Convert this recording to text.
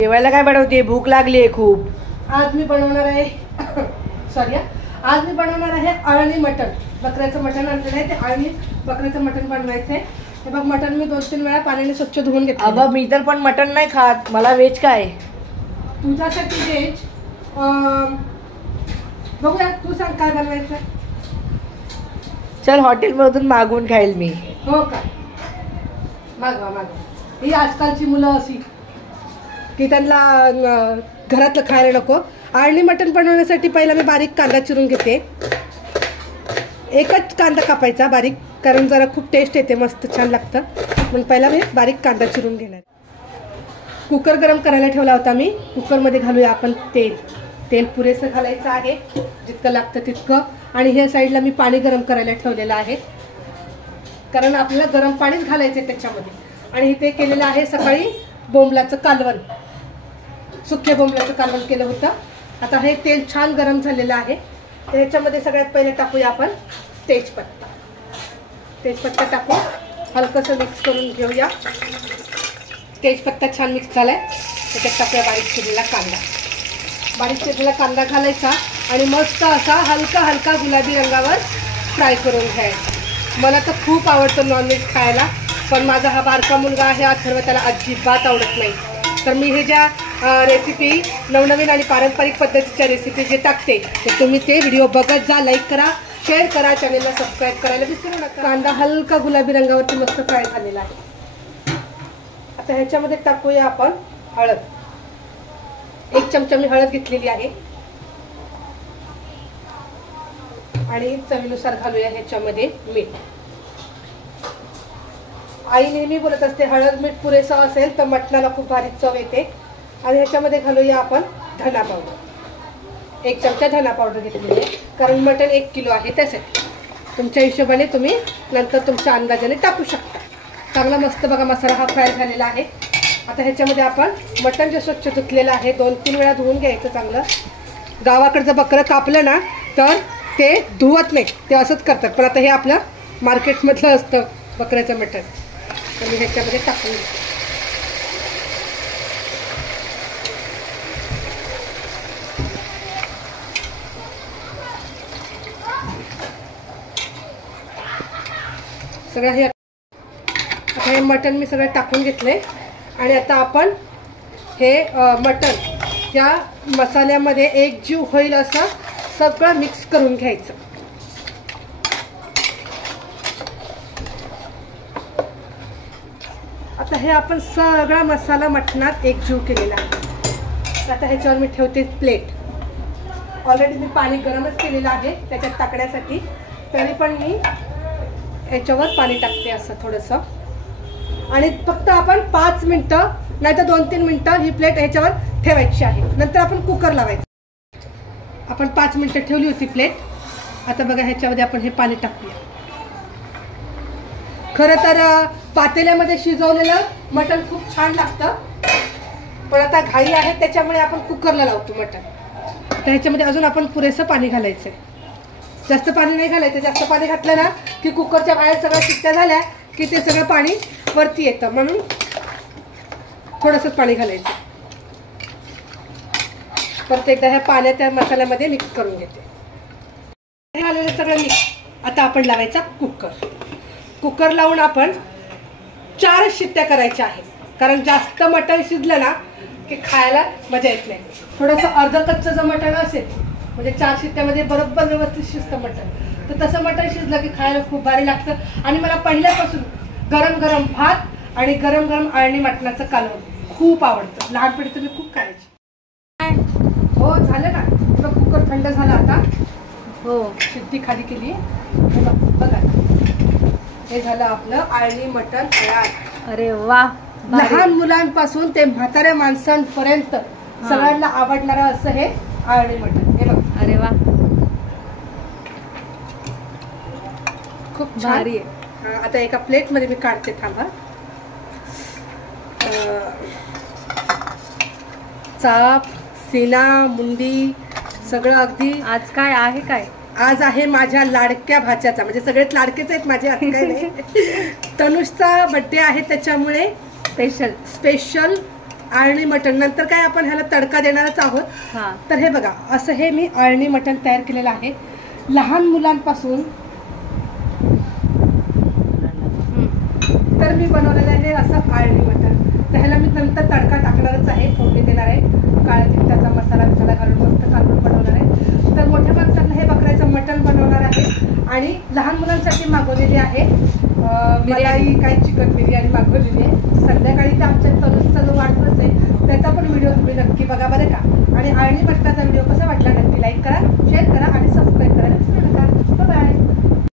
जेवायला काय बनवते? भूक लागली आहे खूप. आज मी बनवणार आहे सॉरी आज मी बनवणार आहे अळणी मटण. बकऱ्याचं मटण आणलेलं आहे, ते अळणी बकऱ्याचं मटण बनवायचं आहे. हे बघ, मटण मी 2-3 वेळा पाण्याने स्वच्छ धुवून घेतलं. अगं मी तर पण मटण नाही खात, मला व्हेज काय. तुझ्यासाठी व्हेज बघूया, तू सांग काय बनवायचं. चल हॉटेलमधून मागवून खाईल मी. हो का? मागवा. ही आजकालची मुलं अशी की त्यांना घरातलं खायला नको. अळणी मटण बनवण्यासाठी पहिला मी बारीक कांदा चिरून घेते. एकच कांदा कापायचा बारीक, कारण जरा खूप टेस्ट येते, मस्त छान लागतं. म्हणून पहिला मी बारीक कांदा चिरून घेणार. कुकर गरम करायला ठेवला होता मी. कुकरमध्ये घालूया आपण तेल पुरेसं घालायचं आहे, जितकं लागतं तितकं. आणि हे साईडला मी पाणी गरम करायला ठेवलेलं आहे, कारण आपल्याला गरम पाणीच घालायचं आहे त्याच्यामध्ये. आणि इथे केलेलं आहे सकाळी बोंबलाचं कालवण, सुक्या बोंबलाचं कालवण केलं होतं. आता हे तेल छान गरम झालेलं आहे, तर ह्याच्यामध्ये सगळ्यात पहिले टाकूया आपण तेजपत्ता टाकू, हलकंसं मिक्स करून घेऊया. तेजपत्ता छान मिक्स झालाय, त्याच्यात टाकूया बारीक चिरलेला कांदा घालायचा आणि मस्त असा हलका गुलाबी रंगावर फ्राय करून घ्यायचा. मला तर खूप आवडतं नॉनव्हेज खायला, पण माझा हा बारका मुलगा आहे अथर्व, त्याला अजिबात आवडत नाही. तर मी हे ज्या रेसिपी नवनवीन आणि पारंपरिक पद्धतीच्या रेसिपी जे टाकते, तर तुम्ही ते व्हिडिओ बघत जा, लाईक करा, शेअर करा, चॅनेलला सबस्क्राईब करायला विसरू नका. कांदा हलका गुलाबी रंगावरती मस्त फ्राय झालेला आहे. आता ह्याच्यामध्ये टाकूया आपण हळद. 1 चमचा मी हळद घेतलेली आहे आणि चवीनुसार घालूया ह्याच्यामध्ये मीठ. आई नेहमी बोलत असते, हळद मीठ पुरेसं असेल तर मटणाला खूप भारी चव येते. आणि ह्याच्यामध्ये घालूया आपण धना पावडर. 1 चमचा धना पावडर घेतलेली आहे, कारण मटण 1 किलो आहे, त्यासाठी तुमच्या हिशोबाने तुम्ही नंतर तुमच्या अंदाजाने टाकू शकता. चांगला मस्त बघा मसाला हा फ्राय झालेला आहे. आता ह्याच्यामध्ये आपण मटण जे स्वच्छ धुतलेलं आहे, 2-3 वेळा धुवून घ्यायचं चांगलं. गावाकडचं बकरं कापलं ना तर ते धुवत नाही, ते असंच करतात. पण आता हे आपलं मार्केटमधलं असतं बकऱ्याचं मटण, तर मी ह्याच्यामध्ये टाकून सगळं हे. आता हे मटण मी सगळं टाकून घेतलंय आणि आता आपण हे मटण या मसाल्यामध्ये एकजीव होईल असं सगळं मिक्स करून घ्यायचं. आता हे आपण सगळा मसाला मटणात एकजीव केलेला आहे. आता ह्याच्यावर मी ठेवते प्लेट. ऑलरेडी मी पाणी गरमच केलेलं आहे त्याच्यात टाकण्यासाठी, तरी पण मी ह्याच्यावर पाणी टाकते असं थोडंसं. आणि फक्त आपण 5 मिनटं नाही तर 2-3 मिनटं ही प्लेट ह्याच्यावर ठेवायची आहे. नंतर आपण कुकर लावायचं. आपण 5 मिनटं ठेवली होती प्लेट. आता बघा ह्याच्यामध्ये आपण हे पाणी टाकूया. खरं तर पातेल्यामध्ये शिजवलेलं मटण खूप छान लागतं, पण आता घाई आहे त्याच्यामुळे आपण कुकरला लावतो मटण. तर ह्याच्यामध्ये अजून आपण पुरेसं पाणी घालायचं. जास्त पाणी नाही घालायचं. जास्त पाणी घातलं ना की कुकरच्या बाहेर सगळ्या शिट्ट्या झाल्या की ते सगळं पाणी वरती येतं, म्हणून थोडंसंच पाणी घालायचं. परत एकदा ह्या पाण्यात त्या मसाल्यामध्ये मिक्स करून घेते. हे घालेलं सगळं मिक्स. आता आपण लावायचा कुकर लावून आपण 4 शिट्ट्या करायच्या आहेत, कारण जास्त मटण शिजलं ना की खायला मजा येत नाही. थोडंसं अर्ध कच्चं जर मटण असेल म्हणजे 4 शिट्ट्यामध्ये बरोबर व्यवस्थित शिजतं मटण, तर तसं मटण शिजलं की खायला खूप भारी लागतं. आणि मला पहिल्यापासून गरम भात आणि गरम अळणी मटणाचं कालवण खूप आवडतं. लहानपणी तुम्ही खूप खायची. हो झालं ना, तुला कुकर थंड झाला आता. हो, शिट्टी खाली केली. बघा हे झालं आपलं अळणी मटण तयार. अरे वा, लहान मुलांपासून ते म्हाताऱ्या माणसांपर्यंत सगळ्यांना आवडणारं असं हे अळणी मटण. हे बघ, अरे वा, खूप भारी आहे. आता एका प्लेट मध्ये मी काढते, थांबा. चाप, सीना, मुंडी सगळं अगदी. आज काय आहे? काय आज आहे माझ्या लाडक्या भाच्याचा, म्हणजे सगळेच लाडकेच आहेत माझे, आज काय नाही. तनुषचा बर्थडे आहे त्याच्यामुळे स्पेशल आळणी मटण. नंतर काय आपण ह्याला तडका देणारच आहोत. हा. तर हे बघा, असं हे मी आळणी मटण तयार केलेलं आहे. लहान मुलांपासून तर मी बनवलेलं आहे असं आळणी मटण. तर ह्याला मी नंतर तडका टाकणारच आहे, फोडणी देणार आहे, काळ्या तिखटाचा मसाला घालून मस्त कालवण बनवणार आहे. तर मोठ्या माणसांना हे बकऱ्याचं मटण बनवणार आहे आणि लहान मुलांसाठी मागवलेली आहे मलाई, काही चिकन बिर्याणी मागवलेली आहे. संध्याकाळी तर आमच्या तनुजचा जो वाढदिवस आहे त्याचा पण व्हिडिओ तुम्ही नक्की बघा बरं का. आणि आळणी मटणाचा